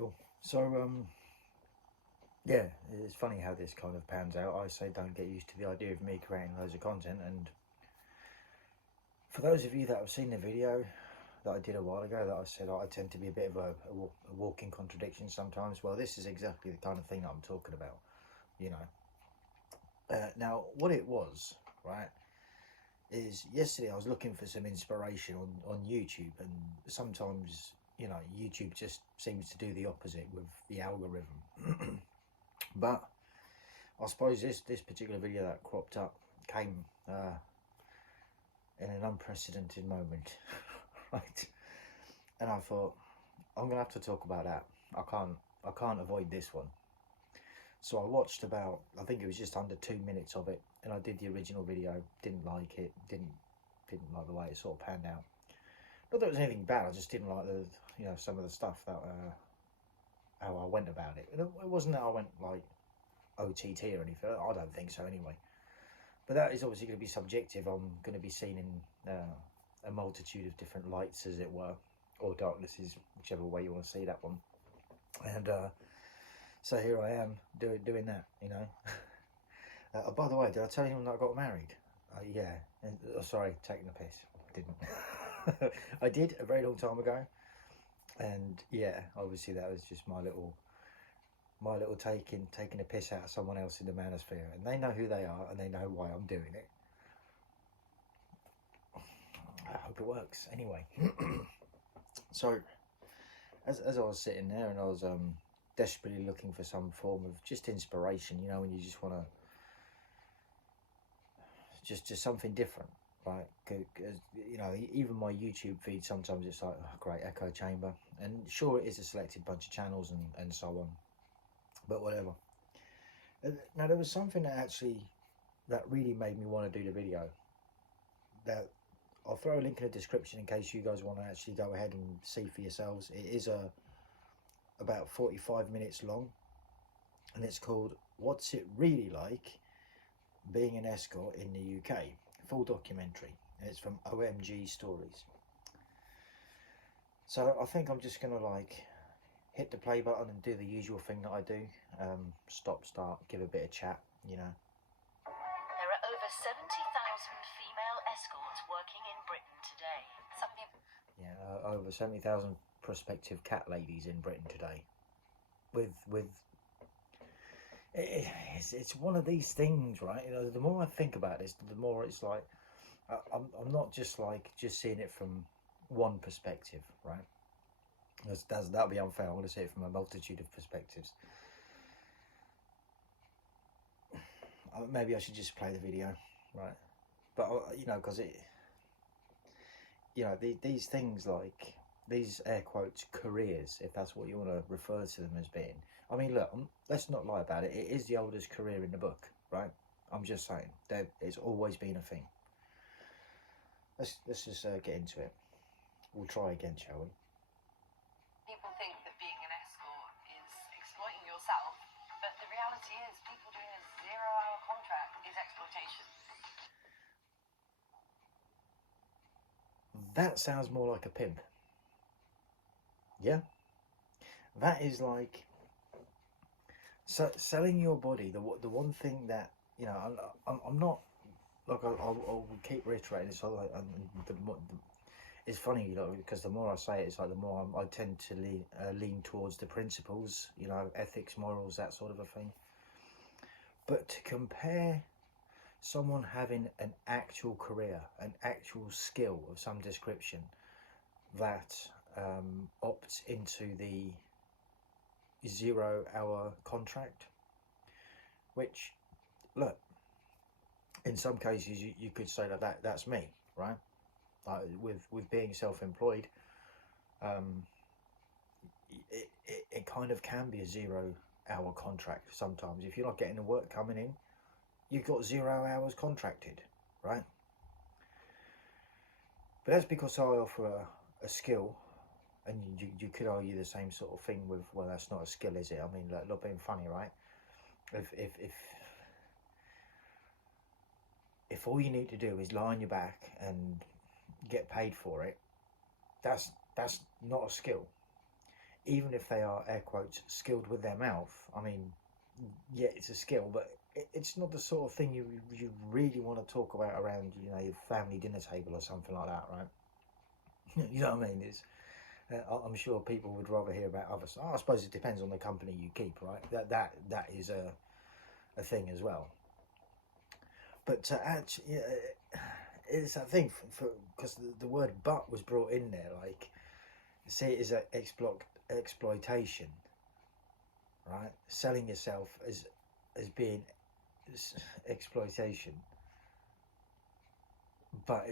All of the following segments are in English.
feel. So, yeah, it's funny how this kind of pans out. I say don't get used to the idea of me creating loads of content, and for those of you that have seen the video that I did a while ago that I said I tend to be a bit of a walking contradiction sometimes, well, this is exactly the kind of thing that I'm talking about, you know. Now, what it was, right, is yesterday I was looking for some inspiration on YouTube, and sometimes, you know, YouTube just seems to do the opposite with the algorithm. But I suppose this particular video that cropped up came in an unprecedented moment, right? And I thought, I'm gonna have to talk about that. I can't avoid this one. So I watched about, I think it was just under 2 minutes of it, and I did the original video. Didn't like it. Didn't like the way it sort of panned out. Not that it was anything bad. I just didn't like the, you know, some of the stuff that how I went about it. It wasn't that I went like OTT or anything. I don't think so anyway. But that is obviously going to be subjective. I'm going to be seen in a multitude of different lights, as it were, or darknesses, whichever way you want to see that one. And so here I am doing that, you know. Oh, by the way, did I tell you that I got married? Yeah. And, sorry, taking the piss. Didn't. I did a very long time ago, and yeah, obviously that was just my little taking a piss out of someone else in the manosphere, and they know who they are and they know why I'm doing it. I hope it works anyway. So as I was sitting there and I was desperately looking for some form of just inspiration, you know, when you just want to just something different, right? You know, even my YouTube feed, sometimes it's like, oh, great echo chamber, and sure, it is a selected bunch of channels and so on, but whatever. Now, there was something that really made me want to do the video, that I'll throw a link in the description in case you guys want to actually go ahead and see for yourselves. It is about 45 minutes long, and it's called "What's It Really Like Being an Escort in the UK?" Full documentary, and it's from OMG Stories. So I think I'm just gonna like hit the play button and do the usual thing that I do. Stop, start, give a bit of chat, you know. There are over 70,000 female escorts working in Britain today. Some people... Yeah, over 70,000 prospective cat ladies in Britain today. It's one of these things, right? You know, the more I think about this, the more it's like I'm not just seeing it from one perspective, right? That'll be unfair. I want to see it from a multitude of perspectives. Maybe I should just play the video, right? But you know, because you know, these things, like these air quotes careers, if that's what you want to refer to them as being. I mean, look, let's not lie about it. It is the oldest career in the book, right? I'm just saying that it's always been a thing. Let's just get into it. We'll try again, shall we? People think that being an escort is exploiting yourself, but the reality is people doing a 0-hour contract is exploitation. That sounds more like a pimp. Yeah? That is like selling your body. The one thing that, you know, I'm not, like, I'll keep reiterating this. It's funny, you know, because the more I say it, it's like the more I tend to lean towards the principles, you know, ethics, morals, that sort of a thing. But to compare someone having an actual career, an actual skill of some description, that opts into the 0-hour contract, which, look, in some cases you could say that's me, right? With being self-employed, it kind of can be a 0-hour contract sometimes. If you're not getting the work coming in, you've got 0 hours contracted, right? But that's because I offer a skill, and you could argue the same sort of thing with, well, that's not a skill, is it? I mean, like, not being funny, right? If all you need to do is lie on your back and get paid for it, that's not a skill. even if they are, air quotes, skilled with their mouth. I mean, yeah, it's a skill, but it's not the sort of thing you really want to talk about around, you know, your family dinner table or something like that, right? You know what I mean? It's I'm sure people would rather hear about other stuff. I suppose it depends on the company you keep, right? That is a thing as well. But actually, yeah, it's that thing for because the word "but" was brought in there. Like, say it is a exploitation, right? Selling yourself as being exploitation, but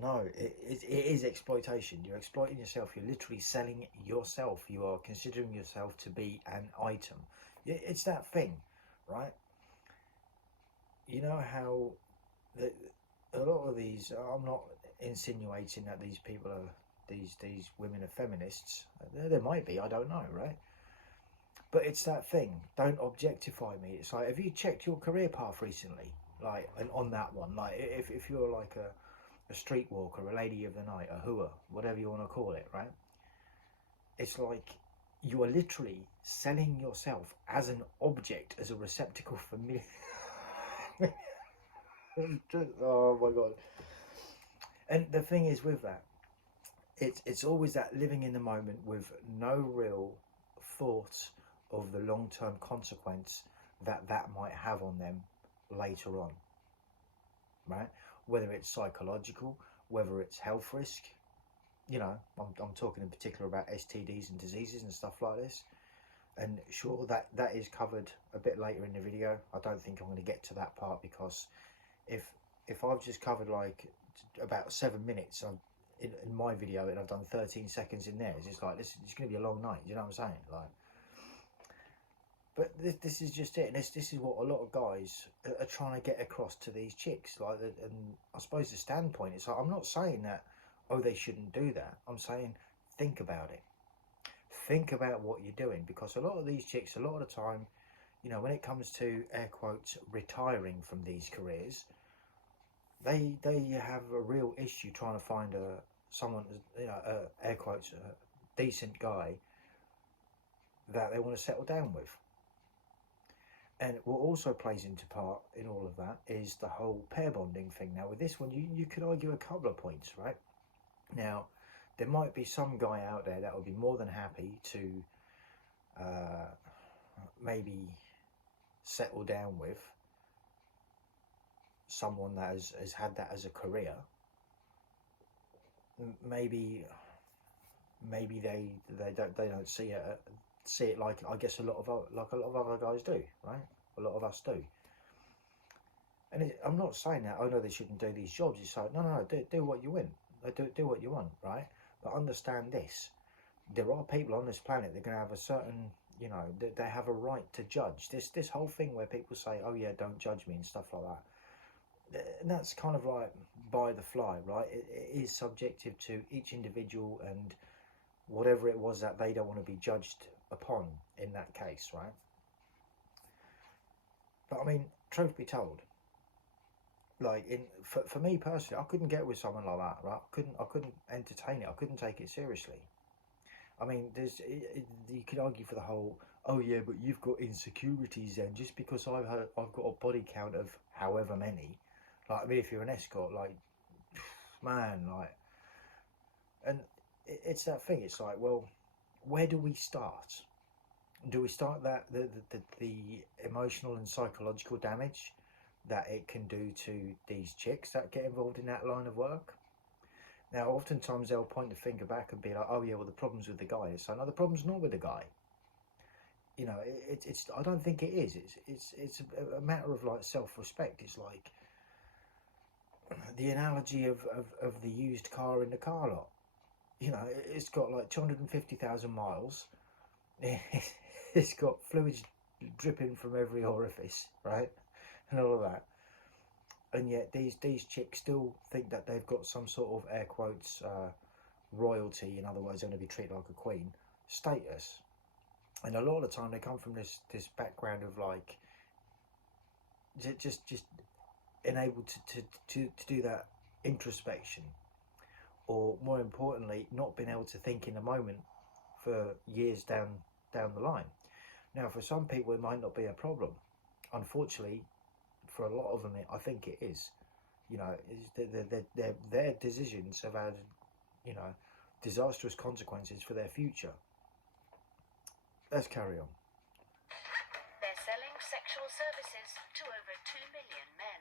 no, it is exploitation. You're exploiting yourself. You're literally selling yourself. You are considering yourself to be an item. It's that thing, right? You know how the, a lot of these. I'm not insinuating that these people are these women are feminists. There might be. I don't know, right? But it's that thing. Don't objectify me. It's like, have you checked your career path recently? Like, and on that one, like, if you're like a streetwalker, a lady of the night, a hooer, whatever you want to call it, right? It's like you are literally selling yourself as an object, as a receptacle for me. Oh my god! And the thing is with that, it's always that living in the moment with no real thought of the long-term consequence that might have on them later on, right? Whether it's psychological, whether it's health risk, you know, I'm talking in particular about STDs and diseases and stuff like this. And sure, that is covered a bit later in the video. I don't think I'm going to get to that part because if if I've just covered like about 7 minutes in my video and I've done 13 seconds in theirs, it's like it's going to be a long night. You know what I'm saying? Like, but this is just it. And this is what a lot of guys are trying to get across to these chicks. Like, and I suppose the standpoint is like, I'm not saying that, oh, they shouldn't do that. I'm saying think about it. Think about what you're doing, because a lot of these chicks, a lot of the time, you know, when it comes to air quotes retiring from these careers, they have a real issue trying to find someone, you know, air quotes, a decent guy that they want to settle down with. And what also plays into part in all of that is the whole pair bonding thing. Now, with this one, you could argue a couple of points, right? Now, there might be some guy out there that would be more than happy to maybe settle down with someone that has had that as a career. Maybe they don't see it like, I guess, a lot of other guys do, right? A lot of us do. And I'm not saying that, oh no, they shouldn't do these jobs. It's like, no, do what you want. Do what you want, right? But understand this: there are people on this planet that are going to have a certain, you know, they have a right to judge. This whole thing where people say, oh yeah, don't judge me and stuff like that. And that's kind of like by the fly, right? It is subjective to each individual and whatever it was that they don't want to be judged upon in that case, right? But I mean, truth be told, like for me personally, I couldn't get with someone like that, right? I couldn't entertain it. I couldn't take it seriously. I mean, you could argue for the whole, oh yeah, but you've got insecurities then, just because I've got a body count of however many. Like, I mean, if you're an escort, like, man, like, and it's that thing. It's like, well, where do we start? Do we start that the emotional and psychological damage that it can do to these chicks that get involved in that line of work? Now, oftentimes they'll point the finger back and be like, "Oh yeah, well the problem's with the guy." So no, the problem's not with the guy. You know, it's. I don't think it is. It's a matter of like self-respect. It's like the analogy of the used car in the car lot. You know, it's got like 250,000 miles. It's got fluids dripping from every orifice, right, and all of that. And yet these chicks still think that they've got some sort of air quotes royalty, in other words, they're going to be treated like a queen status. And a lot of the time they come from this background of like just enabled to do that introspection, or more importantly, not being able to think in the moment for years down the line. Now, for some people, it might not be a problem. Unfortunately, for a lot of them, I think it is. You know, their decisions have had, you know, disastrous consequences for their future. Let's carry on. They're selling sexual services to over 2 million men.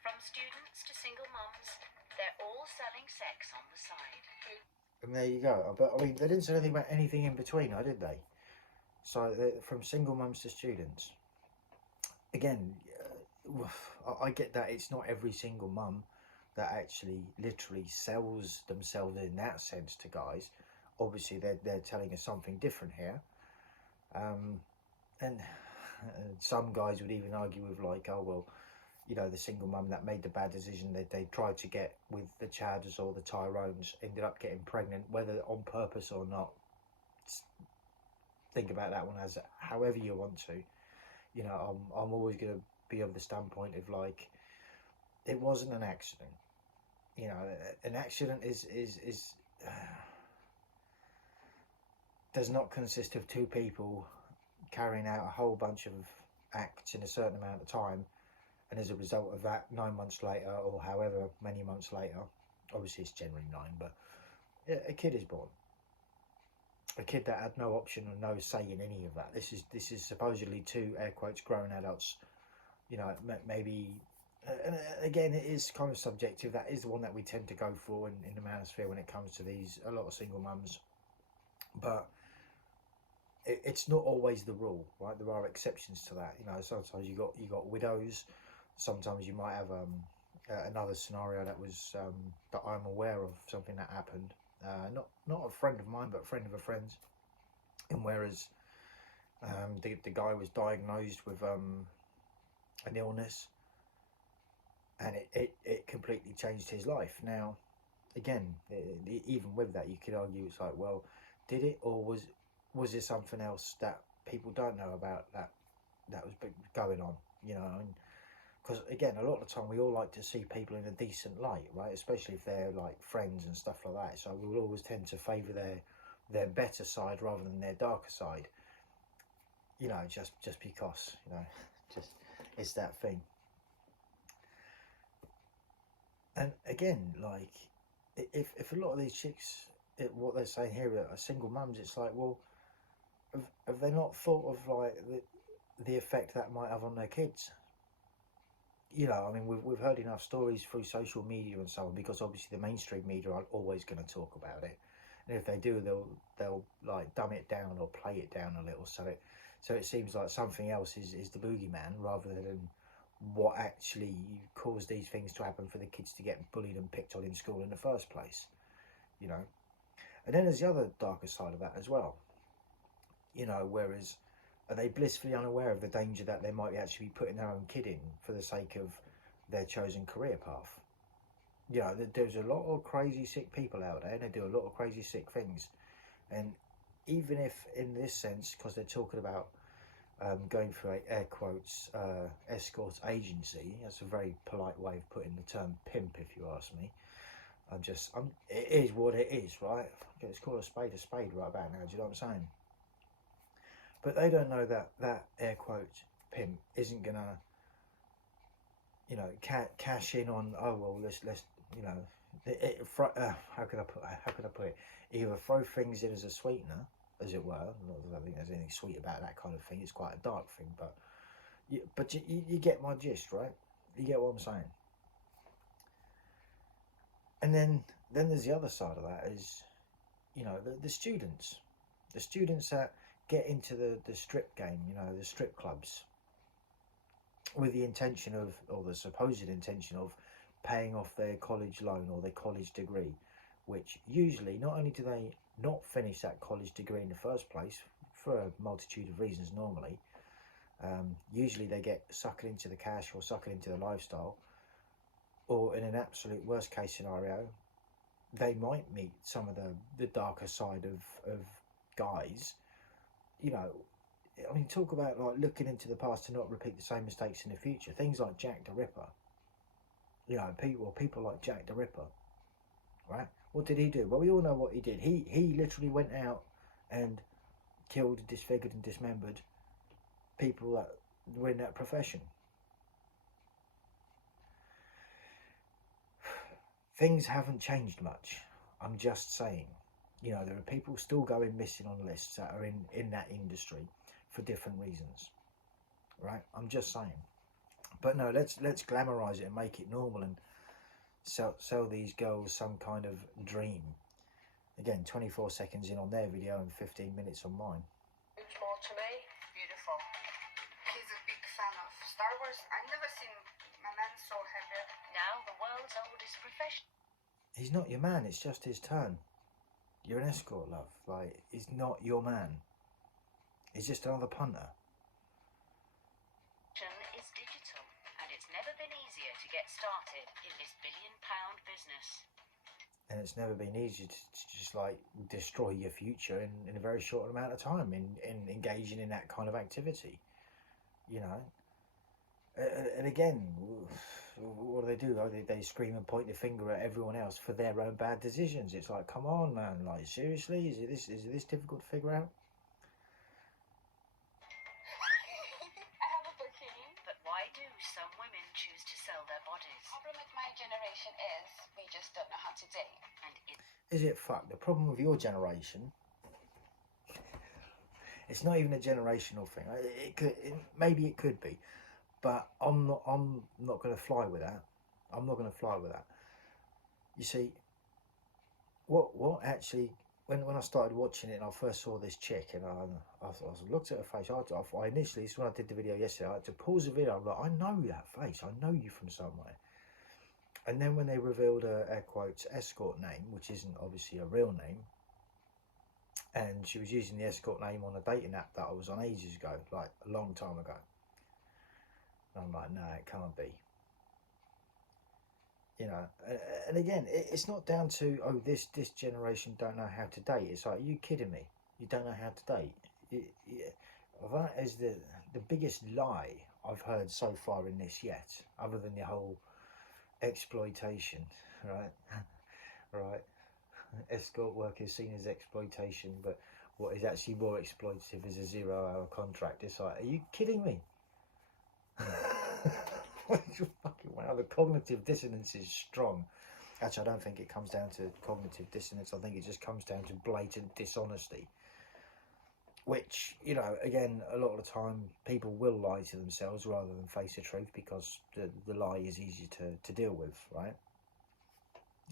From students to single mums, they're all selling sex on the side. And there you go. But I mean, they didn't say anything about anything in between, did they? So from single mums to students. Again, I get that it's not every single mum that actually literally sells themselves in that sense to guys. Obviously, they're telling us something different here. And some guys would even argue with like, oh, well, you know, the single mum that made the bad decision that they tried to get with the Chads or the Tyrones ended up getting pregnant, whether on purpose or not. Think about that one as however you want to. You know, I'm always going to be of the standpoint of like, it wasn't an accident. You know, an accident is does not consist of two people carrying out a whole bunch of acts in a certain amount of time, and as a result of that, 9 months later, or however many months later, obviously it's generally 9, but a kid is born. A kid that had no option or no say in any of that. This is supposedly two air quotes grown adults. You know, maybe. And again, it is kind of subjective. That is the one that we tend to go for in the manosphere when it comes to these, a lot of single mums. But it's not always the rule, right? There are exceptions to that. You know, sometimes you got widows. Sometimes you might have another scenario that was that I'm aware of, something that happened. Not a friend of mine, but a friend of a friend's. And whereas the guy was diagnosed with an illness, and it completely changed his life. Now, again, even with that, you could argue it's like, well, did it, or was there something else that people don't know about that was going on? You know, because again, a lot of the time we all like to see people in a decent light, right? Especially if they're like friends and stuff like that. So we will always tend to favour their better side rather than their darker side. You know, just because, you know, just it's that thing. And again, like, if a lot of these chicks, what they're saying here are single mums, it's like, well, have they not thought of like the effect that might have on their kids? You know, I mean, we've heard enough stories through social media and so on, because obviously the mainstream media are always going to talk about it, and if they do, they'll like dumb it down or play it down a little, so it seems like something else is the boogeyman rather than what actually caused these things to happen for the kids to get bullied and picked on in school in the first place. You know, and then there's the other darker side of that as well. You know, whereas, are they blissfully unaware of the danger that they might actually be putting their own kid in for the sake of their chosen career path? You know, there's a lot of crazy sick people out there, and they do a lot of crazy sick things. And even if in this sense, because they're talking about going for a air quotes escort agency, that's a very polite way of putting the term pimp, if you ask me. It is what it is, right? Let's call a spade right about now. Do you know what I'm saying? But they don't know that air quote pimp isn't gonna, you know, cash in on, oh well, let's you know, how can I put it? Either throw things in as a sweetener, as it were. Not that I think there's anything sweet about that kind of thing. It's quite a dark thing, but you get my gist, right? You get what I'm saying. And then there's the other side of that is, you know, the students that get into the strip game, you know, the strip clubs, with the intention of, or the supposed intention of, paying off their college loan or their college degree, which usually not only do they not finish that college degree in the first place for a multitude of reasons normally, usually they get suckered into the cash or suckered into the lifestyle, or in an absolute worst case scenario, they might meet some of the darker side of guys. You know, I mean, talk about like looking into the past to not repeat the same mistakes in the future. Things like Jack the Ripper. You know, people like Jack the Ripper, right? What did he do? Well, we all know what he did. He literally went out and killed, disfigured and dismembered people that were in that profession. Things haven't changed much. I'm just saying. You know, there are people still going missing on lists that are in that industry for different reasons. Right? I'm just saying. But no, let's glamorize it and make it normal and sell these girls some kind of dream. Again, 24 seconds in on their video and 15 minutes on mine. Means more to me. Beautiful. He's a big fan of Star Wars. I've never seen a man so happy. Now the world's oldest profession. He's not your man, it's just his turn. You're an escort, love. Like, he's not your man. He's just another punter. Is digital, and it's never been easier to get started in this billion-pound business. And it's never been easy to just like destroy your future in a very short amount of time in engaging in that kind of activity, you know. And again, what do? Oh, they scream and point the finger at everyone else for their own bad decisions. It's like, come on, man! Like, seriously, is it this difficult to figure out? I have a bikini. But why do some women choose to sell their bodies? The problem with my generation is we just don't know how to date. And it Is it fuck? The problem with your generation, it's not even a generational thing. Maybe it could be, but I'm not going to fly with that. I'm not going to fly with that. You see, what actually, when I started watching it and I first saw this chick and I looked at her face, I initially, this is when I did the video yesterday, I had to pause the video. I'm like, I know that face. I know you from somewhere. And then when they revealed her, air quotes, escort name, which isn't obviously a real name, and she was using the escort name on a dating app that I was on ages ago, like a long time ago. And I'm like, no, it can't be. You know, and again, it's not down to, oh, this generation don't know how to date. It's like, are you kidding me? You don't know how to date. That is the biggest lie I've heard so far in this yet, other than the whole exploitation, right? Right. Escort work is seen as exploitation, but what is actually more exploitative is a 0-hour contract. It's like, are you kidding me? Wow, the cognitive dissonance is strong. Actually, I don't think it comes down to cognitive dissonance. I think it just comes down to blatant dishonesty. Which, you know, again, a lot of the time people will lie to themselves rather than face the truth because the lie is easy to deal with, right?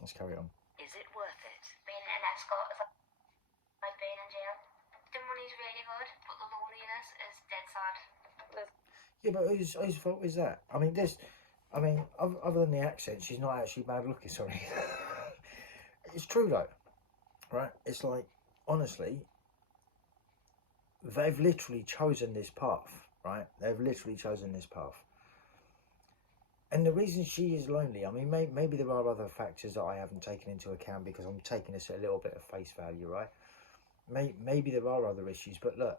Let's carry on. is it worth it? Being an escort is like being in jail. The money's really good, but the loneliness is dead sad. Yeah, but whose fault is that? I mean, other than the accent, she's not actually bad looking, sorry. It's true though, right? It's like, honestly, they've literally chosen this path, right? They've literally chosen this path. And the reason she is lonely, I mean, maybe there are other factors that I haven't taken into account because I'm taking this at a little bit of face value, right? Maybe there are other issues, but look,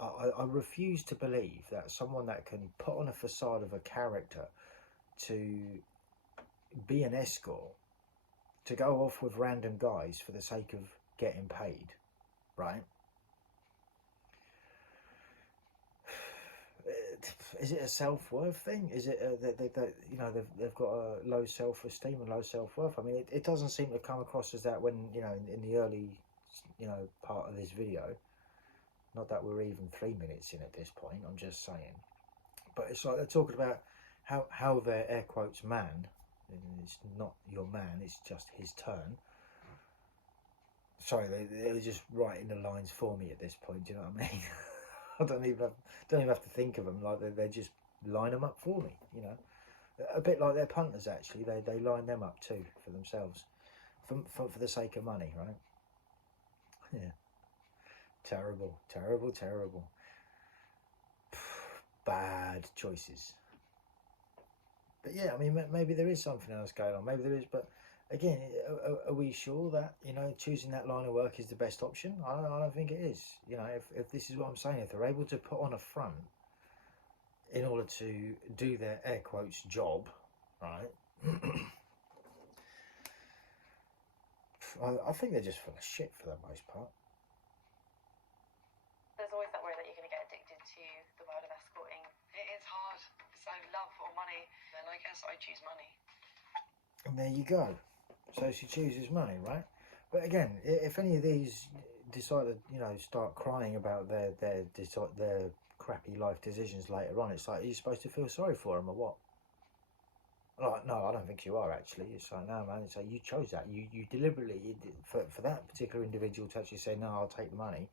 I refuse to believe that someone that can put on a facade of a character to be an escort, to go off with random guys for the sake of getting paid, right? Is it a self-worth thing? Is it that you know they've got a low self-esteem and low self-worth? I mean, it doesn't seem to come across as that when, you know, in the early, you know, part of this video. Not that we're even 3 minutes in at this point, I'm just saying. But it's like they're talking about how their air quotes man, and it's not your man, it's just his turn. Sorry, they're just writing the lines for me at this point, do you know what I mean? I don't even have to think of them, like they just line them up for me, you know. A bit like their punters, actually. They line them up too for themselves, for the sake of money, right? Yeah. Terrible, terrible, terrible. Bad choices. But yeah, I mean, maybe there is something else going on. Maybe there is, but again, are we sure that, you know, choosing that line of work is the best option? I don't think it is. You know, if this is what I'm saying, if they're able to put on a front in order to do their air quotes job, right? I think they're just full of shit for the most part. There's always that worry that you're going to get addicted to the world of escorting. It is hard. So love or money, then I guess I choose money. And there you go. So she chooses money, right? But again, if any of these decide to, you know, start crying about their crappy life decisions later on, it's like, are you supposed to feel sorry for them or what? Like, no, I don't think you are actually. It's like, no, man. It's like you chose that. You deliberately for that particular individual to actually say, no, I'll take the money.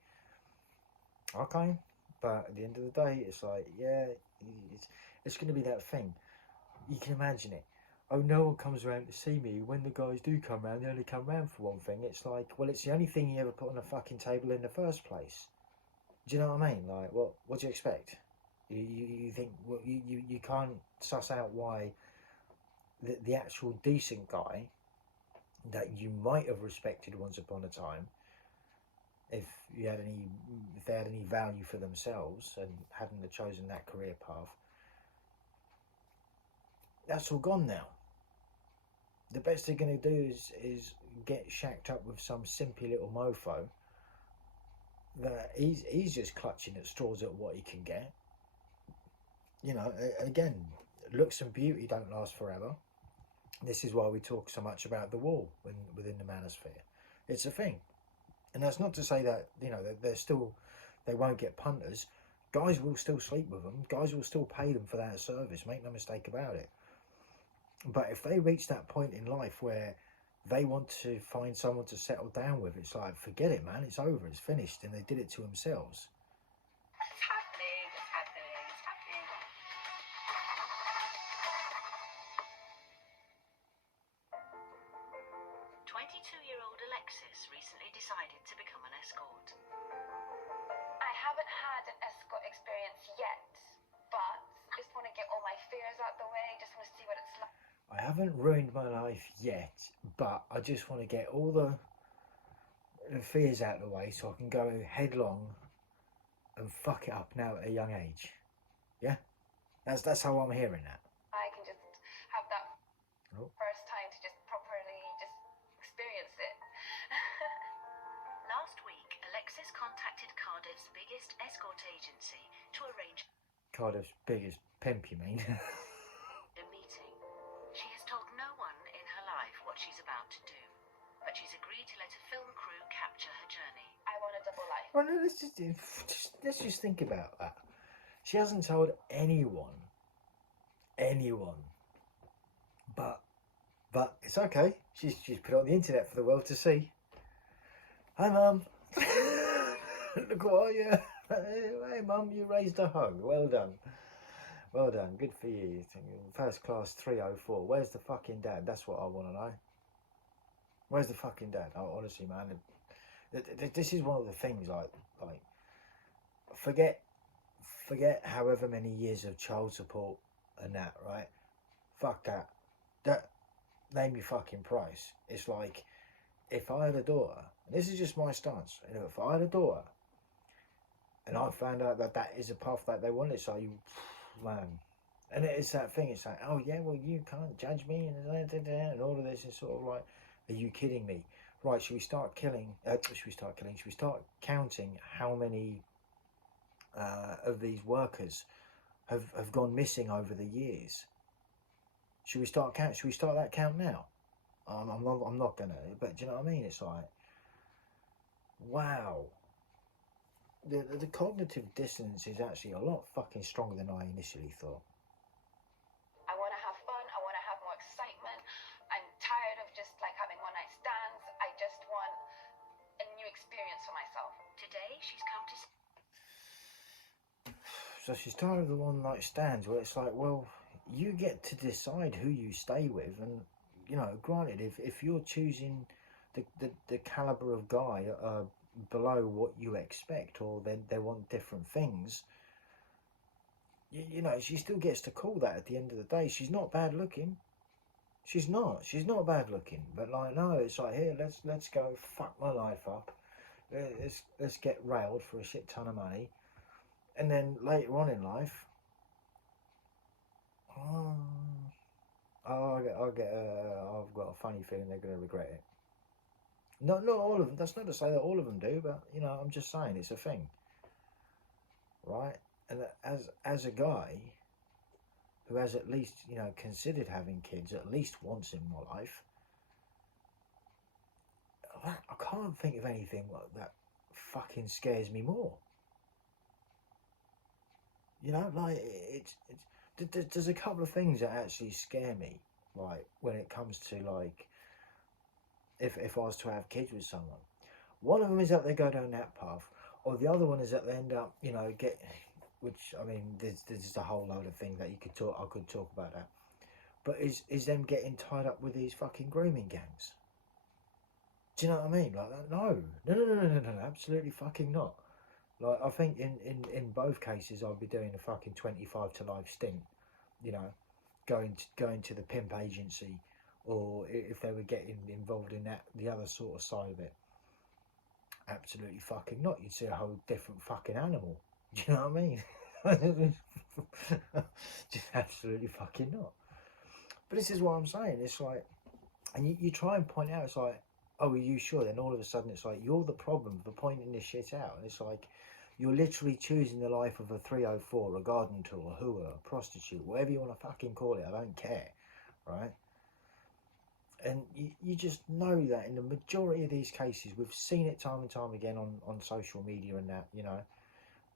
Okay, but at the end of the day, it's like, yeah, it's going to be that thing. You can imagine it. Oh, no one comes around to see me. When the guys do come round, they only come round for one thing. It's like, well, it's the only thing you ever put on the fucking table in the first place. Do you know what I mean? Like, what do you expect? You think, well, you can't suss out why the actual decent guy that you might have respected once upon a time, if they had any value for themselves and hadn't have chosen that career path, that's all gone now. The best they're going to do is get shacked up with some simpy little mofo that he's just clutching at straws at what he can get. You know, again, looks and beauty don't last forever. This is why we talk so much about the wall within the manosphere. It's a thing. And that's not to say that, you know, they won't get punters. Guys will still sleep with them. Guys will still pay them for that service. Make no mistake about it. But if they reach that point in life where they want to find someone to settle down with, it's like, forget it, man. It's over. It's finished. And they did it to themselves. It's happening, it's happening, it's happening. 22-year-old Alexis recently decided to become an escort. I haven't had an escort experience yet, but just want to get all my fears out the way. Just want to see what it's like. I haven't ruined my life yet, but I just want to get all the fears out of the way so I can go headlong and fuck it up now at a young age. Yeah? That's how I'm hearing that. I can just have that Oh. first time to just properly just experience it. Last week, Alexis contacted Cardiff's biggest escort agency to arrange Cardiff's biggest pimp, you mean? a meeting. She has told no one in her life what she's about to do, but she's agreed to let a film crew capture her journey. I want a double life. Well, no, let's just think about that. She hasn't told anyone, but it's okay. She's put it on the internet for the world to see. Hi, Mum. Look what you. Hey, Mum, you raised a hug. Well done. Well done. Good for you. First class 304. Where's the fucking dad? That's what I want to know. Where's the fucking dad? Oh, honestly, man. This is one of the things, like forget however many years of child support and that, right? Fuck that. Name your fucking price. It's like, if I had a daughter, and this is just my stance, you know, if I had a daughter and I found out that is a path that they wanted, so you, man, and it's that thing, it's like, oh yeah, well, you can't judge me and all of this is sort of like, are you kidding me? Right, should we start counting how many of these workers have gone missing over the years? Should we start that count now? I'm not gonna, but do you know what I mean? It's like, wow. The cognitive dissonance is actually a lot fucking stronger than I initially thought. I want to have fun. I want to have more excitement. I'm tired of just like having one night stands. I just want a new experience for myself. Today, she's come to So she's tired of the one night stands where it's like, well, you get to decide who you stay with, and you know, granted, if you're choosing the caliber of guy below what you expect, or they want different things, you know, she still gets to call that at the end of the day. She's not bad looking. She's not bad looking, but like, no, it's like, here, let's go fuck my life up. Let's get railed for a shit ton of money, and then later on in life, I've got a funny feeling they're going to regret it. Not all of them. That's not to say that all of them do, but you know, I'm just saying it's a thing, right? And as a guy who has at least, you know, considered having kids at least once in my life, I can't think of anything that fucking scares me more. You know, like there's a couple of things that actually scare me, like when it comes to like if I was to have kids with someone. One of them is that they go down that path, or the other one is that they end up, you know, which I mean, there's a whole load of things that you could talk. I could talk about that, but is them getting tied up with these fucking grooming gangs? Do you know what I mean? Like that? No, absolutely fucking not. Like I think in both cases I'd be doing a fucking 25 to life stint. You know, going to the pimp agency, or if they were getting involved in that the other sort of side of it. Absolutely fucking not. You'd see a whole different fucking animal. Do you know what I mean? Just absolutely fucking not. But this is what I'm saying. It's like, and you try and point out, it's like, oh, are you sure? Then all of a sudden it's like, you're the problem for pointing this shit out. And it's like, you're literally choosing the life of a 304, a garden tool, a hooer, a prostitute, whatever you want to fucking call it. I don't care, right? And you just know that in the majority of these cases, we've seen it time and time again on social media and that, you know,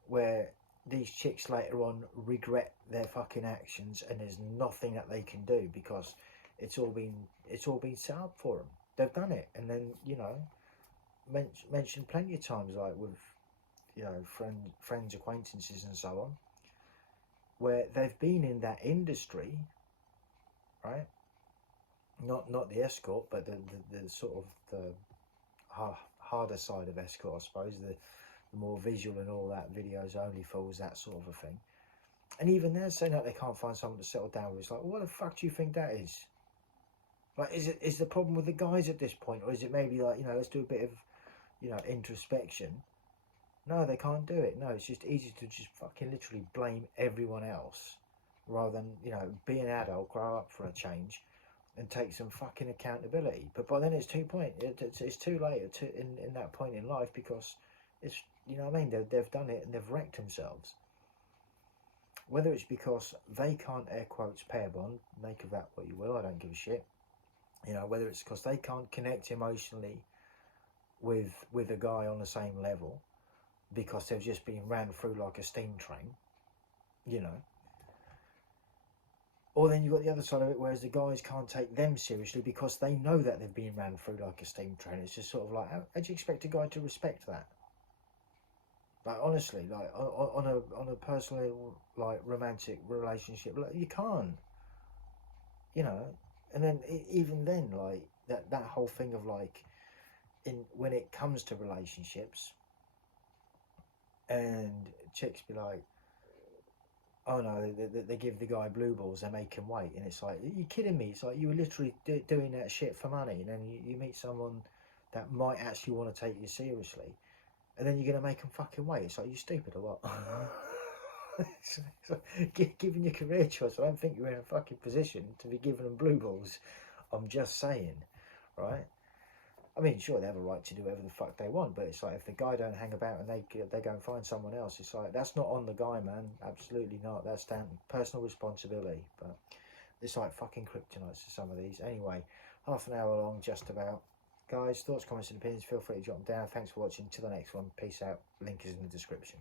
where these chicks later on regret their fucking actions and there's nothing that they can do because it's all been set up for them. They've done it, and then, you know, mentioned plenty of times, like with, you know, friends, acquaintances, and so on, where they've been in that industry, right? Not the escort, but the sort of the harder side of escort, I suppose, the more visual and all that, videos, OnlyFans, that sort of a thing. And even they're saying that they can't find someone to settle down with. It's like, what the fuck do you think that is? Like, is the problem with the guys at this point, or is it maybe like, you know, let's do a bit of, you know, introspection? No, they can't do it. No, it's just easy to just fucking literally blame everyone else rather than, you know, be an adult, grow up for a change, and take some fucking accountability. But by then it's it's too late in that point in life, because it's, you know what I mean, they've done it and they've wrecked themselves. Whether it's because they can't, air quotes, pay a bond, make of that what you will, I don't give a shit. You know, whether it's because they can't connect emotionally with a guy on the same level because they've just been ran through like a steam train, you know. Or then you've got the other side of it, whereas the guys can't take them seriously because they know that they've been ran through like a steam train. It's just sort of like, how do you expect a guy to respect that? Like, honestly, like on a personal, like, romantic relationship, like, you can't, you know. And then even then, like, that whole thing of like, when it comes to relationships, and chicks be like, oh no, they give the guy blue balls, they make him wait, and it's like, are you kidding me? It's like, you were literally doing that shit for money, and then you meet someone that might actually want to take you seriously, and then you're gonna make them fucking wait. It's like, you stupid or what? It's like, given your career choice, I don't think you're in a fucking position to be giving them blue balls. I'm just saying, right? I mean, sure, they have a right to do whatever the fuck they want, but it's like, if the guy don't hang about and they go and find someone else, it's like, that's not on the guy, man. Absolutely not. That's down personal responsibility. But it's like fucking kryptonite to some of these. Anyway, half an hour long, just about. Guys, thoughts, comments, and opinions, feel free to drop them down. Thanks for watching. Till the next one. Peace out. Link is in the description.